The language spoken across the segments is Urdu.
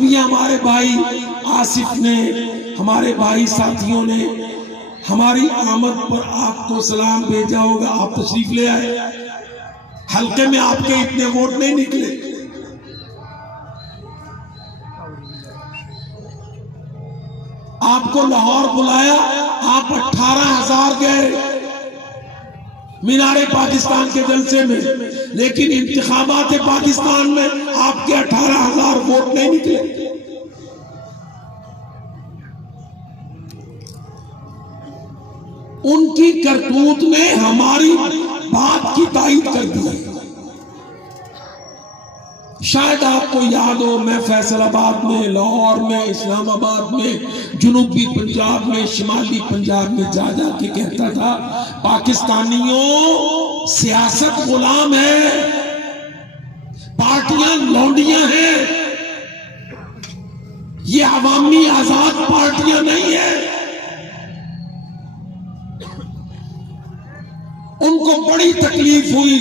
اب یہ ہمارے بھائی آصف نے، ہمارے بھائی ساتھیوں نے ہماری آمد پر آپ کو سلام بھیجا ہوگا، آپ تشریف لے آئے، حلقے میں آپ کے اتنے ووٹ نہیں نکلے، آپ کو لاہور بلایا، آپ 18,000 گئے مینار پاکستان کے جلسے میں، لیکن انتخابات پاکستان میں آپ کے 18,000 ووٹ نہیں نکلے۔ ان کی کرتوت نے ہماری بات کی تائید کر دی۔ شاید آپ کو یاد ہو، میں فیصل آباد میں، لاہور میں، اسلام آباد میں، جنوبی پنجاب میں، شمالی پنجاب میں جا جا کے کہتا تھا پاکستانیوں سیاست غلام ہے، پارٹیاں لونڈیاں ہیں، یہ عوامی آزاد پارٹیاں نہیں ہیں۔ ان کو بڑی تکلیف ہوئی،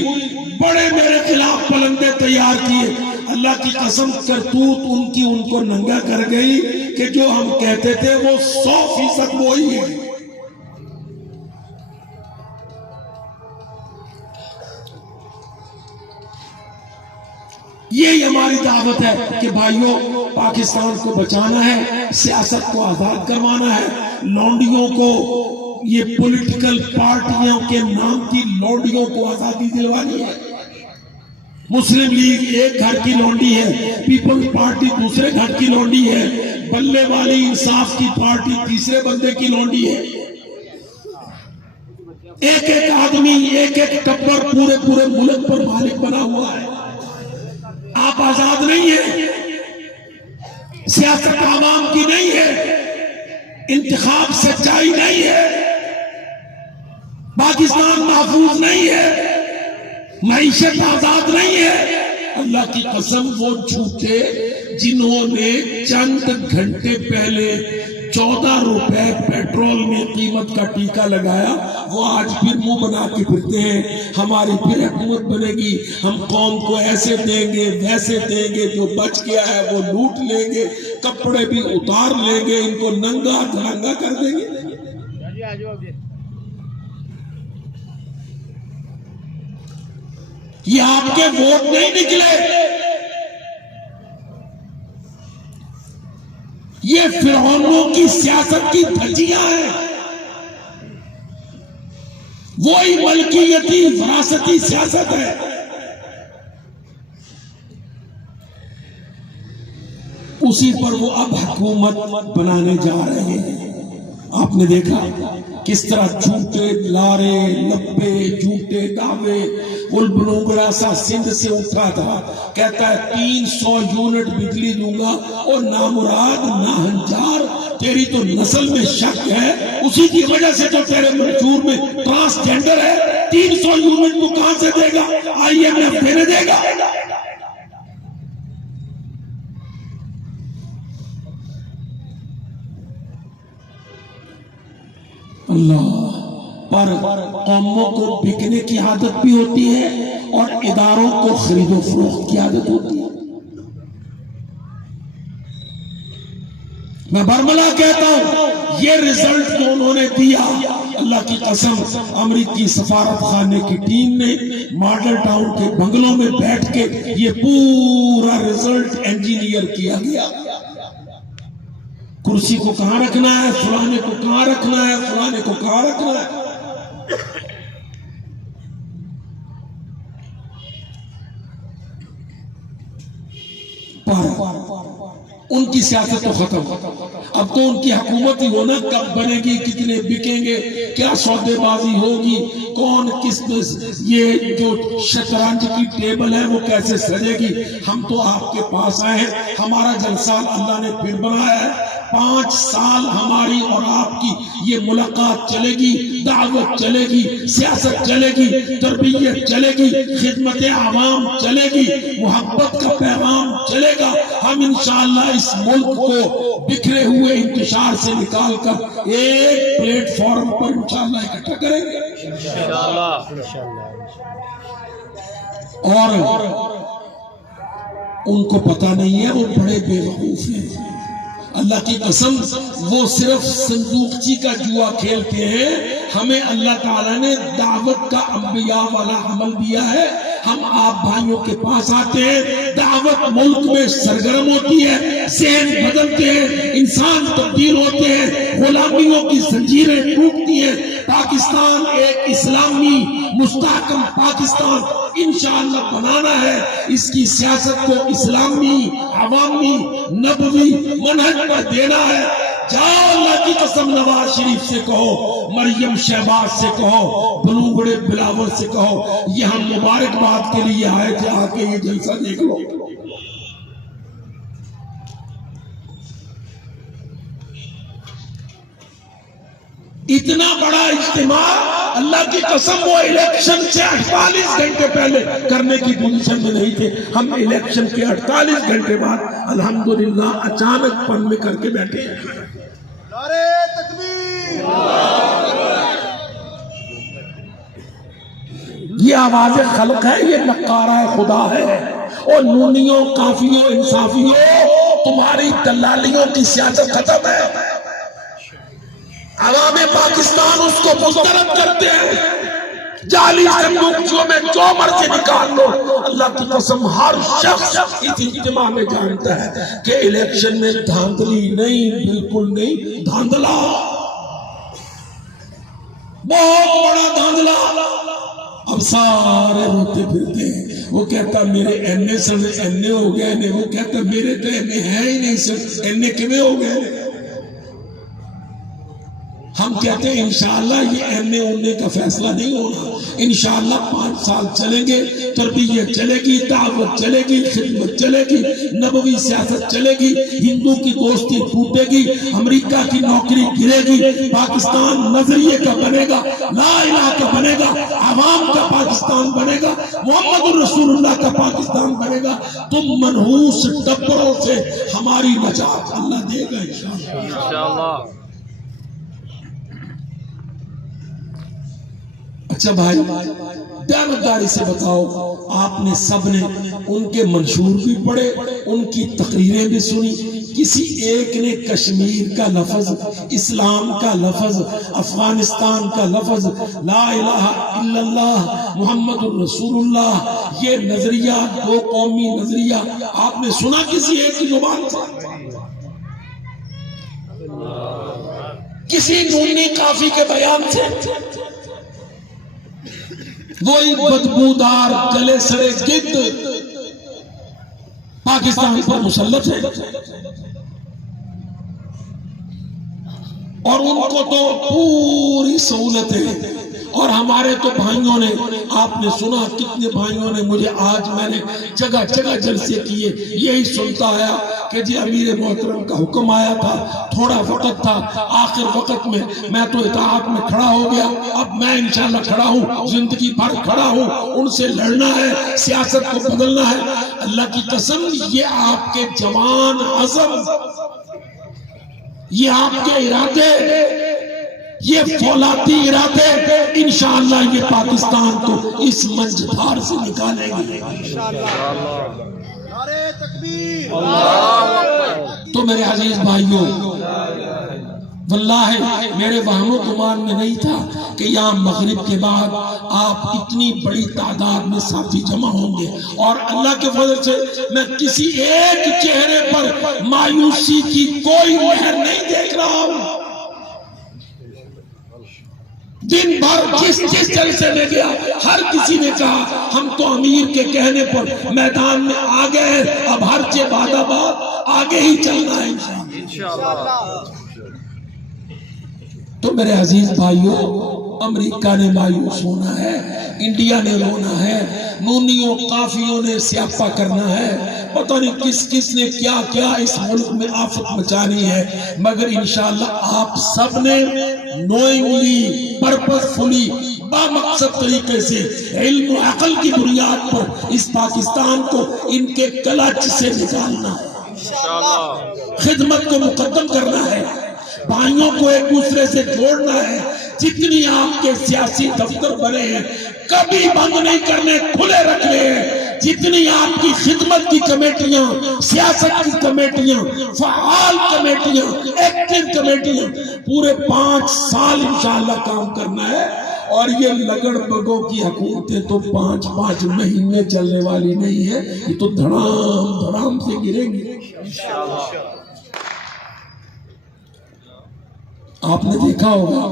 بڑے میرے خلاف پلندے تیار کیے، اللہ کی قسم کرتوت ان کی ان کو ننگا کر گئی کہ جو ہم کہتے تھے وہ 100% وہی ہے۔ یہی ہماری دعوت ہے کہ بھائیوں پاکستان کو بچانا ہے، سیاست کو آزاد کروانا ہے، لونڈیوں کو، یہ پولیٹیکل پارٹیوں کے نام کی لونڈیوں کو آزادی دلوانی ہے۔ مسلم لیگ ایک گھر کی لونڈی ہے، پیپل پارٹی دوسرے گھر کی لونڈی ہے، بلے والی انصاف کی پارٹی تیسرے بندے کی لونڈی ہے۔ ایک ایک آدمی، ایک ایک ٹبر پورے پورے ملک پر مالک بنا ہوا ہے۔ آپ آزاد نہیں ہیں، سیاست عوام کی نہیں ہے، انتخاب سچائی نہیں ہے، پاکستان محفوظ نہیں ہے، معیشت آزاد نہیں ہے۔ اللہ کی قسم وہ جھوٹے جنہوں نے چند گھنٹے پہلے 14 روپے پیٹرول میں قیمت کا ٹیکہ لگایا، وہ آج پھر منہ بنا کے پھرتے ہیں ہماری پھر حکومت بنے گی، ہم قوم کو ایسے دیں گے ویسے دیں گے، جو بچ گیا ہے وہ لوٹ لیں گے، کپڑے بھی اتار لیں گے، ان کو ننگا دھڑنگا کر دیں گے۔ یہ آپ کے ووٹ نہیں نکلے، یہ فرعونوں کی سیاست کی دھجیاں ہیں، وہی ملکیتی وراثتی سیاست ہے۔ اسی پر وہ اب حکومت بنانے جا رہے ہیں۔ آپ نے دیکھا کس طرح جھوٹے لارے لپے، جھوٹے دعوے، البلوگڑا سا سندھ سے اٹھا تھا، کہتا ہے 300 یونٹ بجلی دوں گا، اور نامراد ناہنجار تیری تو نسل میں شک ہے، اسی کی وجہ سے تو تیرے منشور میں ٹرانسجینڈر ہے، 300 یونٹ تو کہاں سے دے گا؟ IMF دینے دے گا؟ اللہ پر قوموں کو بکنے کی عادت بھی ہوتی ہے اور اداروں کو خرید و فروخت کی عادت ہوتی ہے۔ میں برملا کہتا ہوں یہ رزلٹ جو انہوں نے دیا، اللہ کی قسم امریکی سفارت خانے کی ٹیم نے ماڈل ٹاؤن کے بنگلوں میں بیٹھ کے یہ پورا رزلٹ انجینئر کیا گیا۔ کرسی کو کہاں رکھنا ہے، فلانے کو کہاں رکھنا ہے، فلانے کو کہاں رکھنا ہے۔ ان کی سیاست تو ختم، اب تو ان کی حکومت ہی ہونا، کب بنے گی، کتنے بکیں گے، کیا سودے بازی ہوگی، کون کس میں، یہ جو شطرنج کی ٹیبل ہے وہ کیسے سجے گی۔ ہم تو آپ کے پاس آئے ہیں، ہمارا جلسہ اللہ نے پھر بنایا ہے، 5 سال ہماری اور آپ کی یہ ملاقات چلے گی، دعوت چلے گی، سیاست چلے گی، تربیت چلے گی، خدمت عوام چلے گی، محبت کا پیغام چلے گا۔ ہم انشاءاللہ اس ملک کو بکھرے ہوئے انتشار سے نکال کر ایک پلیٹ فارم پر انشاءاللہ اکٹھا کریں گے اور ان کو پتہ نہیں ہے، وہ بڑے بیوقوف ہیں۔ اللہ کی قسم وہ صرف صندوقچی کا جوا کھیلتے ہیں۔ ہمیں اللہ تعالیٰ نے دعوت کا انبیاء والا عمل دیا ہے۔ ہم آپ بھائیوں کے پاس آتے ہیں، دعوت ملک میں سرگرم ہوتی ہے، ذہن بدلتے ہیں، انسان تبدیل ہوتے ہیں، غلامیوں کی زنجیریں ٹوٹتی ہیں، پاکستان ایک اسلامی مستحکم پاکستان انشاءاللہ بنانا ہے۔ اس کی سیاست کو اسلامی، عوامی، نبوی منہج پر دینا ہے۔ جاؤ اللہ کی قسم نواز شریف سے کہو، مریم شہباز سے کہو، بلوگڑے بلاول سے کہو، یہ ہم مبارکباد کے لیے آئے تھے، آ کے یہ جلسہ دیکھ لو۔ اتنا بڑا اجتماع اللہ کی قسم وہ الیکشن سے 48 گھنٹے پہلے کرنے کی پوزیشن میں نہیں تھے، ہم الیکشن کے 48 گھنٹے بعد الحمدللہ اچانک پن میں کر کے بیٹھے ہیں۔ نعرہ تکبیر! یہ آواز خلق ہے، یہ نقارہ خدا ہے۔ اور نونیوں، کافیوں، انصافیوں، تمہاری دلالیوں کی سیاست ختم ہے۔ عوام پاکستان اس کو مسترد کرتے ہیں، جعلی صندوقچیوں میں جو مرضی نکال لو۔ اللہ کی قسم ہر شخص اس اجتماع میں جانتا ہے کہ الیکشن میں دھاندلی نہیں، بالکل نہیں، دھاندلا، بہت بڑا دھاندلا۔ اب سارے روتے پھرتے ہیں، وہ کہتا میرے این اے سن این اے ہو گئے، وہ کہتا میرے تو این اے ہے ہی نہیں سر، این اے کیویں ہو گئے۔ ہم کہتے ہیں انشاءاللہ یہ این اے انے کا فیصلہ نہیں ہونا، انشاءاللہ 5 سال چلیں گے، تربیت چلے گی، دعوت چلے گی، خدمت چلے گی، نبوی سیاست چلے گی، ہندو کی دوستی ٹوٹے گی، امریکہ کی نوکری گرے گی، پاکستان نظریے کا بنے گا، لا الہ کا بنے گا، عوام کا پاکستان بنے گا، محمد رسول اللہ کا پاکستان بنے گا۔ تم منحوس ڈبروں سے ہماری نجات اللہ دے گا انشاءاللہ۔ اچھا بھائی، دیانتداری سے بتاؤ، آپ نے سب نے ان کے منشور بھی پڑھے، ان کی تقریریں بھی سنی، کسی ایک نے کشمیر کا لفظ، اسلام کا لفظ، افغانستان کا لفظ، لا الہ الا اللہ محمد الرسول اللہ، یہ نظریہ، دو قومی نظریہ آپ نے سنا کسی ایک کی زبان سے؟ کسی نونی کافی کے بیان سے؟ وہی بدبودار گلے سرے گد پاکستان پر مسلط ہے، اور ان کو تو پوری سہولت ہے۔ اور ہمارے تو بھائیوں نے، آپ نے سنا کتنے بھائیوں نے مجھے، آج میں نے جگہ جگہ جلسے کیے، یہی سنتا آیا کہ جی امیر محترم کا حکم آیا تھا، تھوڑا وقت تھا، آخر وقت میں تو اطاعت میں کھڑا ہو گیا، اب میں انشاءاللہ کھڑا ہوں، زندگی بھر کھڑا ہوں، ان سے لڑنا ہے، سیاست کو بدلنا ہے۔ اللہ کی قسم یہ آپ کے جوان عزم، یہ آپ کے ارادے، یہ فولادی ارادے انشاءاللہ یہ پاکستان کو اس منجھار سے نکالیں گے۔ نعرہ تکبیر! تو میرے عزیز بھائیوں، واللہ میرے وہم و گمان میں نہیں تھا کہ یہاں مغرب کے بعد آپ اتنی بڑی تعداد میں ساتھی جمع ہوں گے، اور اللہ کے فضل سے میں کسی ایک چہرے پر مایوسی کی کوئی لہر نہیں دیکھ رہا ہوں۔ دن بھر جس جلسے میں گیا ہر کسی نے کہا ہم تو امیر کے کہنے پر میدان میں آ گئے، اب ہر چے بعد آگے ہی چلنا ہے انشاءاللہ۔ تو میرے عزیز بھائیوں، امریکہ نے مایوس ہونا ہے، انڈیا نے رونا ہے، نونیوں کافیوں نے سیاپا کرنا ہے، پتہ نہیں کس کس نے کیا کیا اس ملک میں آفت مچانی ہے، مگر انشاءاللہ آپ سب نے نوئنگلی، پرپسفلی، بامقصد طریقے سے علم و عقل کی بنیاد پر اس پاکستان کو ان کے کلچ سے نکالنا ہے، خدمت کو مقدم کرنا ہے، بھائیوں کو ایک دوسرے سے جوڑنا ہے۔ جتنی آپ کے سیاسی دفتر بنے ہیں کبھی بند نہیں کرنے، کھلے رکھنے ہیں۔ جتنی آپ کی خدمت کی کمیٹیاں، سیاست کی کمیٹیاں، فعال کمیٹیاں، ایکٹیو کمیٹیاں، پورے 5 سال انشاءاللہ کام کرنا ہے۔ اور یہ لگڑ بگوں کی حکومتیں تو 5 مہینے چلنے والی نہیں ہے، یہ تو دھڑام دھڑام سے گریں گی۔ آپ نے دیکھا ہوگا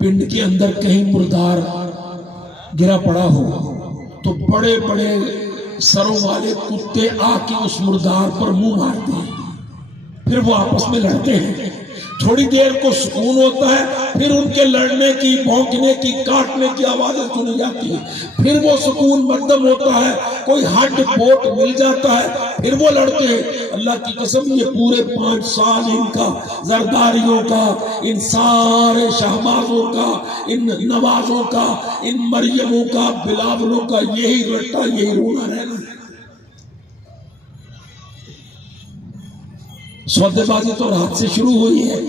پنڈ کے اندر کہیں مردار گرا پڑا ہو تو بڑے بڑے سروں والے کتے آ کے اس مردار پر منہ مارتے ہیں، پھر وہ آپس میں لڑتے ہیں، تھوڑی دیر کو سکون ہوتا ہے، پھر ان کے لڑنے کی، بھونکنے کی، کاٹنے کی آوازیں سنی جاتی ہیں، پھر وہ سکون مردم ہوتا ہے، کوئی ہڈ بوٹ مل جاتا ہے، پھر وہ لڑتے ہیں۔ اللہ کی قسم یہ پورے 5 سال ان کا، زرداریوں کا، ان سارے شہبازوں کا، ان نوازوں کا، ان مریموں کا، بلاولوں کا یہی رٹا، یہی رونا رہنا ہے۔ سودے بازی تو رات سے شروع ہوئی ہے۔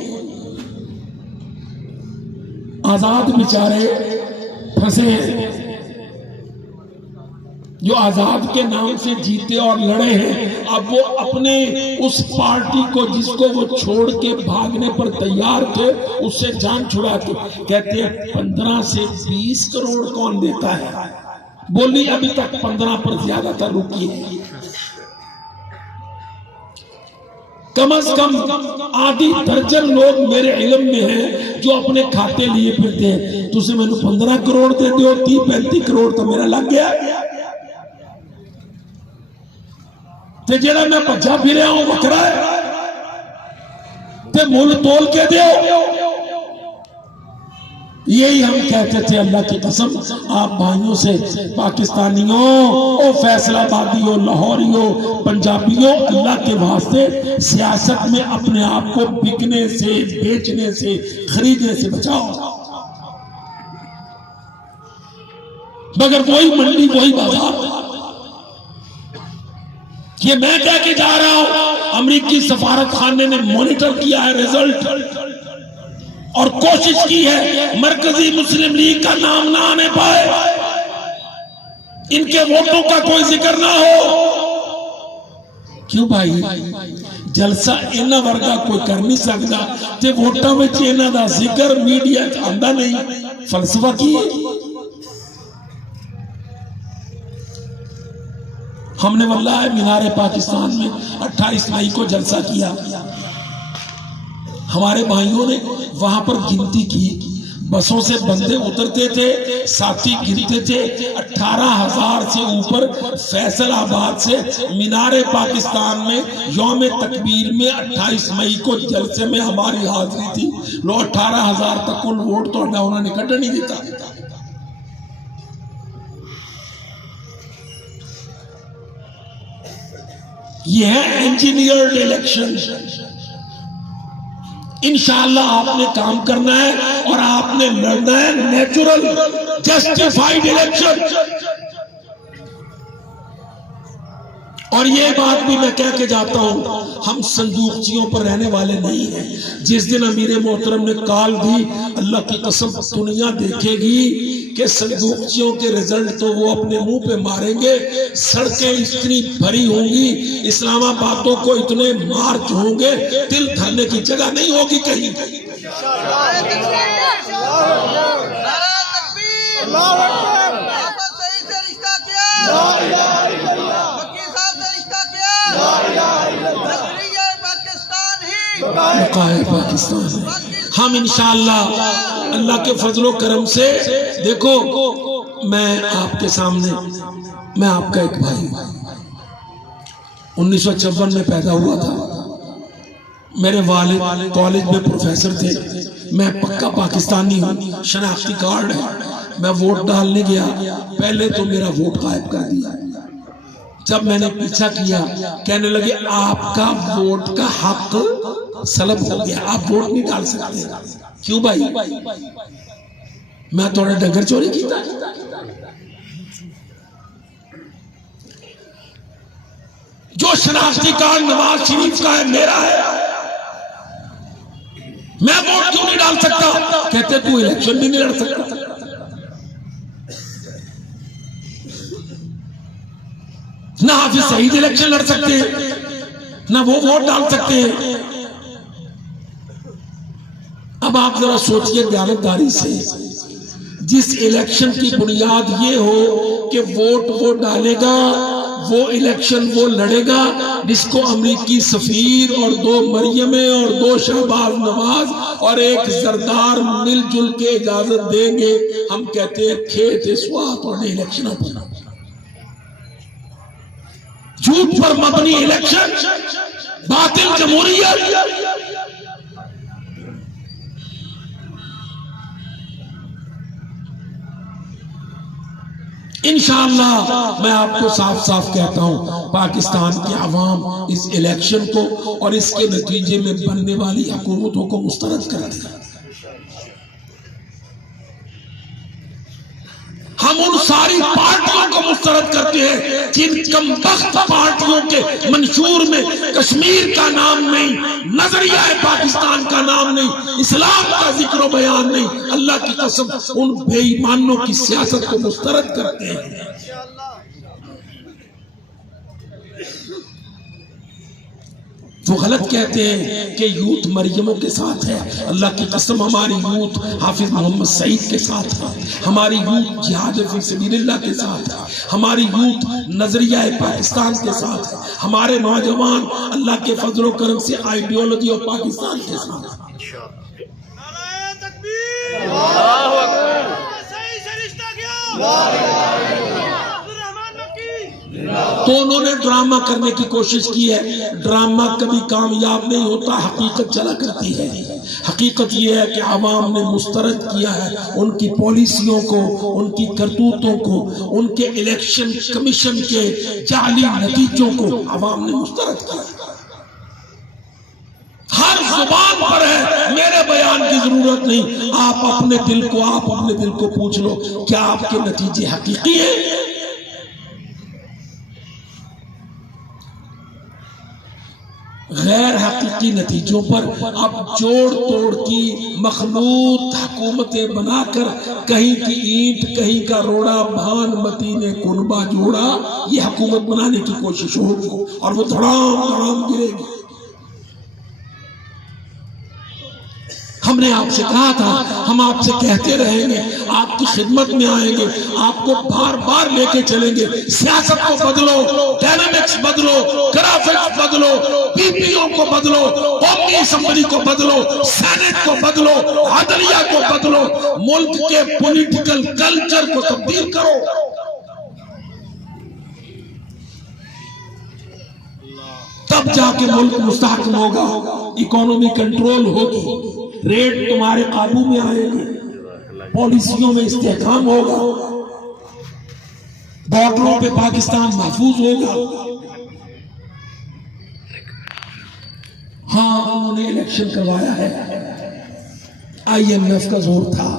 آزاد بیچارے پھنسے ہیں، جو آزاد کے نام سے جیتے اور لڑے ہیں، اب وہ اپنے اس پارٹی کو جس کو وہ چھوڑ کے بھاگنے پر تیار تھے اس سے جان چھڑاتے، کہتے ہیں 15 سے 20 کروڑ کون دیتا ہے؟ بولی ابھی تک 15 پر زیادہ تر رکی ہے۔ کم از کم آدھی درجن لوگ میرے علم میں ہیں جو اپنے کھاتے لیے پھرتے ہیں۔ تو اسے میں نے 15 کروڑ دے دیو، 30-35 کروڑ تو میرا لگ گیا۔ تے جڑا میں بچا پھریا ہوں وکرا ہے، تے مول تول کے دیو۔ یہی ہم کہتے تھے اللہ کی قسم آپ بھائیوں سے، پاکستانیوں، او فیصلہ آبادیوں، لاہوریوں، پنجابیوں، اللہ کے واسطے سیاست میں اپنے آپ کو بکنے سے، بیچنے سے، خریدنے سے بچاؤ، مگر وہی منڈی وہی بازار۔ یہ میں کہہ کے جا رہا ہوں، امریکی سفارت خانے نے مانیٹر کیا ہے رزلٹ، اور کوشش کی ہے مرکزی مسلم لیگ کا نام نہ آنے پائے، ان کے ووٹوں کا کوئی ذکر نہ ہو۔ کیوں بھائی؟ جلسہ اینا ورگا کوئی کر نہیں سکتا تے ووٹاں میں اینا دا ذکر میڈیا آندا نہیں، فلسفہ کی ہے۔ ہم نے واللہ مینار پاکستان میں 28 مئی کو جلسہ کیا، ہمارے بھائیوں نے وہاں پر گنتی کی، بسوں سے بندے اترتے تھے، ساتھی گرتے تھے، 18,000 سے اوپر فیصل آباد سے مینار پاکستان میں یوم تکبیر میں 28 مئی کو جلسے میں ہماری حاضری تھی۔ لو 18,000 تک کل ووٹ تو انہوں نے کٹ نہیں دیتا۔ یہ ہے انجینئرڈ الیکشن۔ انشاءاللہ آپ نے کام کرنا ہے اور آپ نے لڑنا ہے نیچرل جسٹیفائیڈ الیکشن۔ اور یہ بات بھی میں کہہ کے جاتا ہوں، ہم صندوقچیوں پر رہنے والے نہیں ہیں۔ جس دن امیر محترم نے کال دی، اللہ کی قسم دنیا دیکھے گی کہ صندوقچیوں کے رزلٹ تو وہ اپنے منہ پہ ماریں گے، سڑکیں اتنی بھری ہوں گی، اسلام آبادوں کو اتنے مارچ ہوں گے، دل دھرنے کی جگہ نہیں ہوگی کہیں۔ پاکستان ہم انشاءاللہ اللہ کے فضل و کرم سے، دیکھو میں آپ کے سامنے، میں آپ کا ایک بھائی، 1956 میں پیدا ہوا تھا، میرے والد کالج میں پروفیسر تھے، میں پکا پاکستانی ہوں، شناختی کارڈ ہے، میں ووٹ ڈالنے گیا، پہلے تو میرا ووٹ غائب کر دیا۔ جب میں نے پیچھا کیا، کہنے لگے آپ کا ووٹ کا حق سلب ہو گیا، آپ ووٹ نہیں ڈال سکتے۔ کیوں بھائی؟ میں تھوڑا ڈگر چوری کیتا۔ جو شناختی کارڈ نواز شریف کا ہے میرا ہے، میں ووٹ کیوں نہیں ڈال سکتا؟ کہتے تو الیکشن بھی نہیں لڑ سکتا۔ نہ حافظ سعید الیکشن لڑ سکتے ہیں، نہ وہ ووٹ ڈال سکتے ہیں۔ اب آپ ذرا سوچئے دیانتداری سے، جس الیکشن کی بنیاد یہ ہو کہ ووٹ وہ ڈالے گا، وہ الیکشن وہ لڑے گا جس کو امریکی سفیر اور 2 مریمیں اور 2 شہباز نواز اور ایک زردار مل جل کے اجازت دیں گے، ہم کہتے ہیں کھیت اسوات اور الیکشن پر جھوٹ پر مبنی الیکشن، باطل جمہوریت۔ انشاءاللہ میں آپ کو صاف صاف کہتا ہوں، پاکستان کی عوام اس الیکشن کو اور اس کے نتیجے میں بننے والی حکومتوں کو مسترد کر دے گا۔ ہم ان ساری پارٹیوں کو مسترد کرتے ہیں جن کمبخت پارٹیوں کے منشور میں کشمیر کا نام نہیں، نظریہ پاکستان کا نام نہیں، اسلام کا ذکر و بیان نہیں۔ اللہ کی قسم ان بے ایمانوں کی سیاست کو مسترد کرتے ہیں۔ وہ غلط کہتے ہیں کہ یوتھ مریموں کے ساتھ ہے۔ اللہ کی قسم ہماری یوتھ حافظ محمد سعید کے ساتھ ہے، ہماری یوتھ جہاد فی سبیل اللہ کے ساتھ ہے، ہماری یوتھ نظریہ پاکستان کے ساتھ ہے، ہمارے نوجوان اللہ کے فضل و کرم سے آئیڈیالوجی اور پاکستان کے ساتھ ہے۔ نعرہ تکبیر، اللہ اکبر، صحیح سے رشتہ کیا، تو انہوں نے ڈرامہ کرنے کی کوشش کی ہے، ڈرامہ کبھی کامیاب نہیں ہوتا، حقیقت چلا کرتی ہے۔ حقیقت یہ ہے کہ عوام نے مسترد کیا ہے ان کی پالیسیوں کو، ان کی کرتوتوں کو، ان کے الیکشن کمیشن کے جعلی نتیجوں کو عوام نے مسترد کیا۔ ہر زبان پر ہے، میرے بیان کی ضرورت نہیں، آپ اپنے دل کو پوچھ لو، کیا آپ کے نتیجے حقیقی ہیں؟ غیر حقیقی نتیجوں پر اب جوڑ توڑ کی مخلوط حکومتیں بنا کر کہیں کی اینٹ کہیں کا روڑا بھان متی نے کنبا جوڑا، یہ حکومت بنانے کی کوشش ہوگی اور وہ دھڑام دھڑام گرے گی۔ ہم نے آپ سے کہا تھا، ہم آپ سے کہتے رہیں گے، آپ کی خدمت میں آئیں گے، آپ کو بار بار لے کے چلیں گے۔ سیاست کو بدلو، ڈائنامکس بدلو، گرافکس بدلو، پی پی او کو بدلو، قومی اسمبلی کو بدلو، سینٹ کو بدلو، عدلیہ کو بدلو، ملک کے پولیٹیکل کلچر کو تبدیل کرو۔ تب جا کے ملک مستحکم ہوگا، اکانومی کنٹرول ہوگی، ریٹ تمہارے قابو میں آئے گی، پالیسیوں میں استحکام ہوگا، بارڈروں پہ پاکستان محفوظ ہوگا۔ ہاں انہوں نے الیکشن کروایا ہے، آئی ایم ایف کا زور تھا،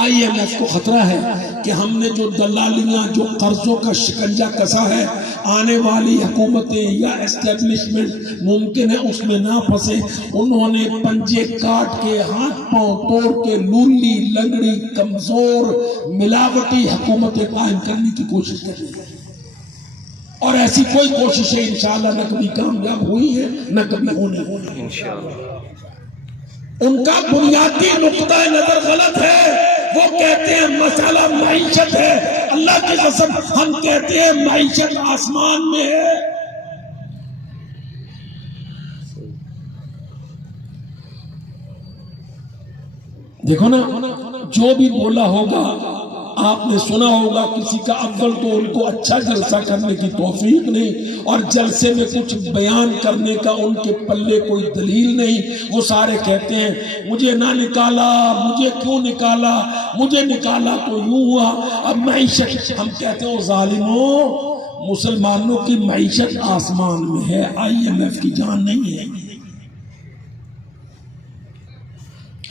آئی ایم ایف کو خطرہ ہے کہ ہم نے جو دلالیاں، جو قرضوں کا شکنجہ کسا ہے، آنے والی حکومتیں یا اسٹیبلشمنٹ ممکن ہے اس میں نہ پھنسے۔ انہوں نے پنجے کاٹ کے، ہاتھ پاؤں توڑ کے، لولی لنگڑی کمزور ملاوٹی حکومتیں قائم کرنے کی کوشش کر رہی ہے، اور ایسی کوئی کوششیں انشاءاللہ نہ کبھی کامیاب ہوئی ہے نہ کبھی ہونے والی ہے۔ ان کا بنیادی نقطہ نظر غلط ہے، وہ کہتے ہیں مسئلہ معیشت ہے، اللہ کی قسم ہم کہتے ہیں معیشت آسمان میں ہے۔ دیکھو نا، جو بھی بولا ہوگا آپ نے سنا ہوگا، کسی کا اول تو ان کو اچھا جلسہ کرنے کی توفیق نہیں، اور جلسے میں کچھ بیان کرنے کا ان کے پلے کوئی دلیل نہیں۔ وہ سارے کہتے ہیں مجھے نہ نکالا، مجھے کیوں نکالا، مجھے نکالا تو یوں ہوا۔ اب معیشت، ہم کہتے ہیں ظالموں، مسلمانوں کی معیشت آسمان میں ہے، آئی ایم ایف کی جان نہیں ہے۔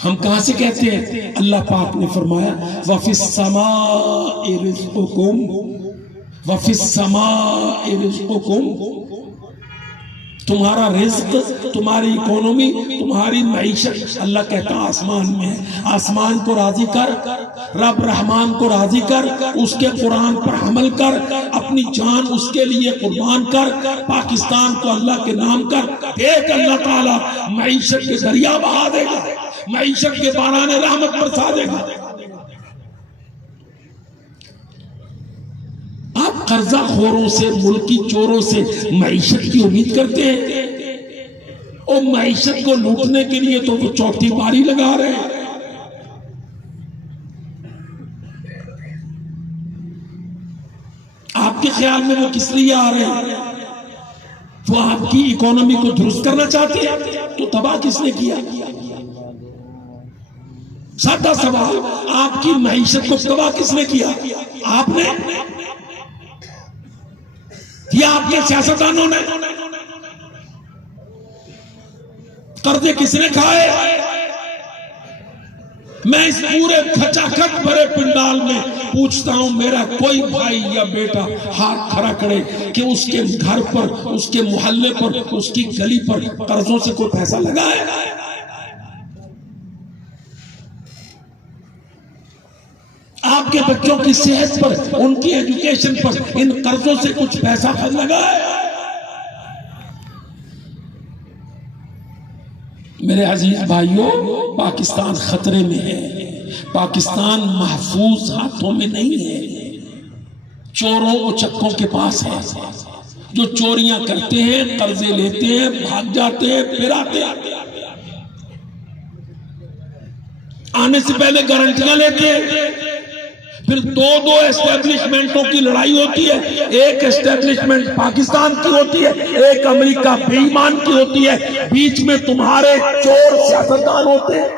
ہم کہاں سے کہتے ہیں؟ اللہ پاک نے فرمایا وَفِي السَّمَاءِ رِزْقُكُمْ وَفِي السَّمَاءِ رِزْقُكُمْ، تمہارا رزق، تمہاری اکانومی، تمہاری معیشت اللہ کہتا آسمان میں ہے. آسمان کو راضی کر، رب رحمان کو راضی کر، اس کے قرآن پر عمل کر، اپنی جان اس کے لیے قربان کر، پاکستان کو اللہ کے نام کر. ایک اللہ تعالیٰ معیشت کے دریا بہا دے گا، معیشت کے باران رحمت برسا دے گا. آپ قرضہ خوروں سے، ملکی چوروں سے معیشت کی امید کرتے ہیں، اور معیشت کو لوٹنے کے لیے تو وہ چوتھی باری لگا رہے ہیں. آپ کے خیال میں وہ کس لیے آ رہے ہیں؟ وہ آپ کی اکانومی کو درست کرنا چاہتے ہیں. تو تباہ کس نے کیا؟ سادہ سوال، آپ کی معیشت کو تباہ کس نے کیا؟ آپ نے یا آپ کے سیاستدانوں نے؟ قرضے کس نے کھائے؟ میں اس پورے کھچاکھچ بھرے پنڈال میں پوچھتا ہوں، میرا کوئی بھائی یا بیٹا ہاتھ کھڑا کرے کہ اس کے گھر پر، اس کے محلے پر، اس کی گلی پر قرضوں سے کوئی پیسہ لگا ہے؟ آپ کے بچوں کی صحت پر، ان کی ایجوکیشن پر ان قرضوں سے کچھ پیسہ لگا ہے؟ میرے عزیز بھائیوں، پاکستان خطرے میں ہے. پاکستان محفوظ ہاتھوں میں نہیں ہے، چوروں و چکوں کے پاس ہے، جو چوریاں کرتے ہیں، قرضے لیتے ہیں، بھاگ جاتے ہیں، پھر آتے ہیں، آنے سے پہلے گارنٹیاں لیتے ہیں، پھر دو اسٹیبلشمنٹوں کی لڑائی ہوتی ہے. ایک اسٹیبلشمنٹ پاکستان کی ہوتی ہے، ایک امریکہ بے ایمان کی ہوتی ہے، بیچ میں تمہارے چور سیاستدان ہوتے ہیں.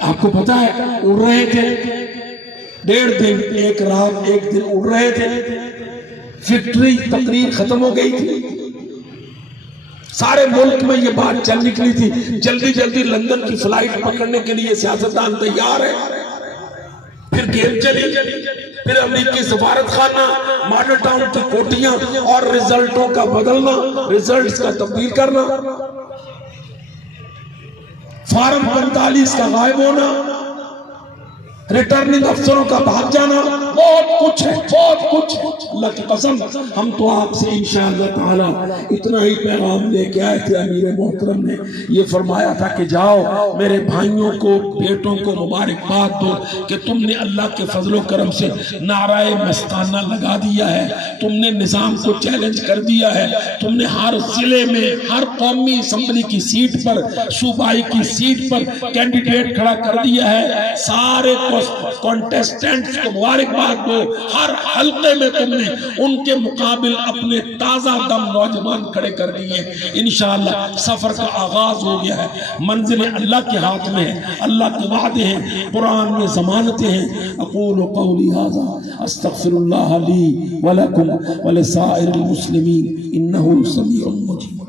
آپ کو پتا ہے، اڑ رہے تھے 1.5 دن، ایک رات ایک دن اڑ رہے تھے، وکٹری تقریر ختم ہو گئی تھی، سارے ملک میں یہ بات چل نکلی تھی، جلدی جلدی لندن کی فلائٹ پکڑنے کے لیے سیاستدان تیار ہے. پھر گیم چلی، پھر امریکی سفارت خانہ، ماڈل ٹاؤن کی کوٹیاں اور ریزلٹوں کا بدلنا، ریزلٹس کا تبدیل کرنا، فارم 45 کا غائب ہونا، ریٹرننگ افسروں کا بھاگ جانا، بہت کچھ ہے، بہت کچھ ہے. اللہ کی قسم، ہم تو آپ سے انشاءاللہ تعالی اتنا ہی پیغام لے کے آئے تھے. امیر محترم نے یہ فرمایا تھا کہ جاؤ میرے بھائیوں کو، بیٹوں کو مبارکباد دو کہ تم نے اللہ کے فضل و کرم سے نعرہ مستانہ لگا دیا ہے، تم نے نظام کو چیلنج کر دیا ہے، تم نے ہر ضلع میں، ہر قومی اسمبلی کی سیٹ پر، صوبائی کی سیٹ پر کینڈیڈیٹ کھڑا کر دیا ہے. سارے کانٹیسٹنٹس کو مبارکباد دو. ہر حلقے میں تم نے ان کے مقابل اپنے تازہ دم نوجوان کھڑے کر دیے. انشاءاللہ سفر کا آغاز ہو گیا ہے، منزل اللہ کے ہاتھ میں ہے، اللہ کے وعدے ہیں، قرآن میں ضمانتیں ہیں. اقول قولی ھذا استغفر اللہ لی ولکم ولسائر المسلمین انہ سمیع مجیب.